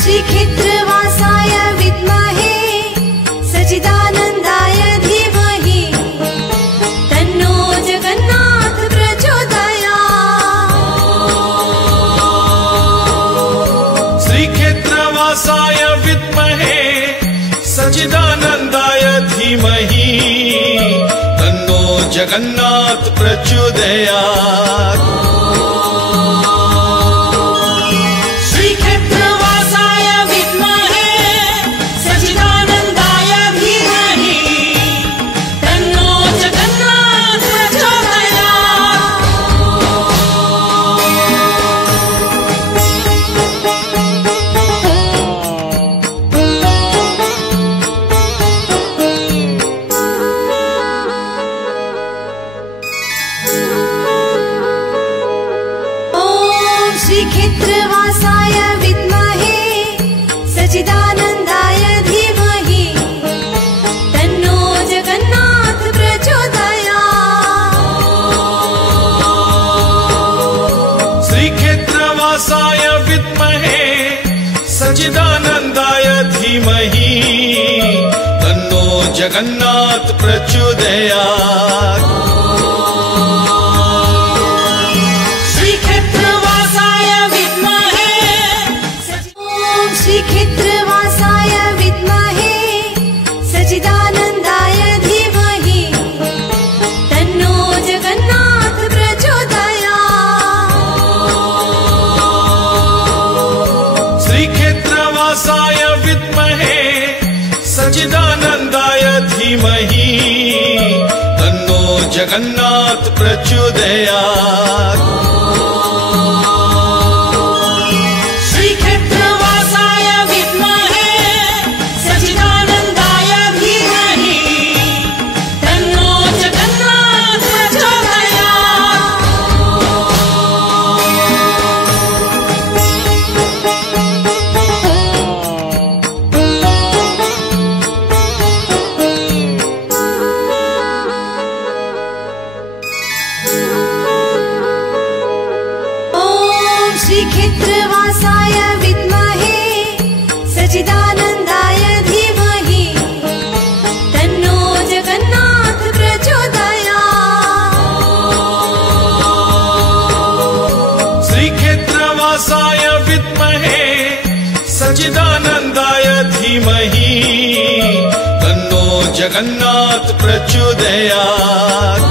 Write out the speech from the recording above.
श्रीक्षेत्रवासाय विद्महे सच्चिदानन्दाय धीमहि तन्नो जगन्नाथ प्रचोदयात्। श्रीक्षेत्रवासाय विद्महे सच्चिदानन्दाय धीमहि तन्नो जगन्नाथ प्रचोदयात्। श्रीक्षेत्रवासाय विद्महे सच्चिदानन्दाय धीमहि तन्नो जगन्नाथ प्रचोदयात्। श्रीक्षेत्रवासाय विद्महे सच्चिदानन्दाय धीमहि तन्नो जगन्नाथ प्रचोदयात्। श्रीक्षेत्रवासाय विद्महे सच्चिदानन्दाय धीमहि तन्नो जगन्नाथ प्रचोदयात्। श्रीक्षेत्रवासाय विद्महे सच्चिदानन्दाय धीमहि तन्नो जगन्नाथ प्रचोदयात्। श्रीक्षेत्रवासाय विद्महे सच्चिदानन्दाय धीमहि तन्नो जगन्नाथ प्रचोदयात्। श्रीक्षेत्रवासाय विद्महे सच्चिदानन्दाय धीमहि तन्नो जगन्नाथ प्रचोदयात्।